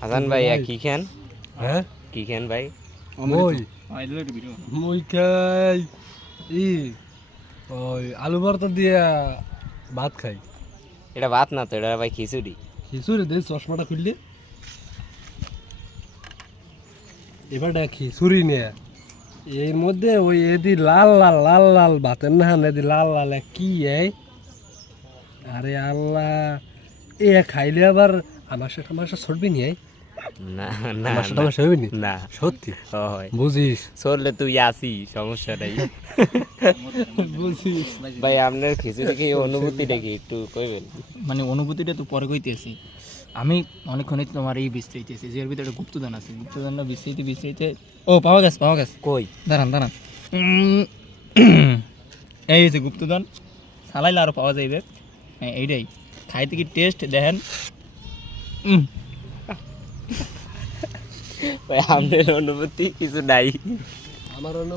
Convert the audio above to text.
হাসান ভাই কি খান? হ্যাঁ কি খান ভাই? মই খাই ওই আলু ভর্তা দিয়া ভাত খাই। এটা ভাত না তো, এটা ভাই খিচুড়ি। খিচুড়ি দে, চশমাটা খুললে এবার খিচুড়ি নিয়ে এর মধ্যে ওই এদি লাল লাল লাল লাল ভাতের না এদি লাল লাল কি আরে আল্লাহ, এ খাইলে আবার আমার সাথে ছড়বি নি? না না আমার সাথে ছড়বি নি? না সত্যি হয়, বুঝিস? চললে তুই আসি, সমস্যা নাই। বুঝিস ভাই আপনার খিচুড়ি কি অনুভূতিটা কি একটু কইবেন? মানে অনুভূতিটা তো পরে কইতেছি। আমি অনেকক্ষণ তোমার এই বিস্তারিতেছি যে এর ভিতরে গুপ্তদান আছে, গুপ্তদানটা বিস্তারিতে ও পাওয়া গেছে কই? দাঁড়ান এই হচ্ছে গুপ্তদান, সালাইলে আরও পাওয়া যাইবে। হ্যাঁ এইটাই খাইতে কি টেস্ট দেখেন। ভাই আপনার অনুভূতি কিছু নাই? আমার অনুভূতি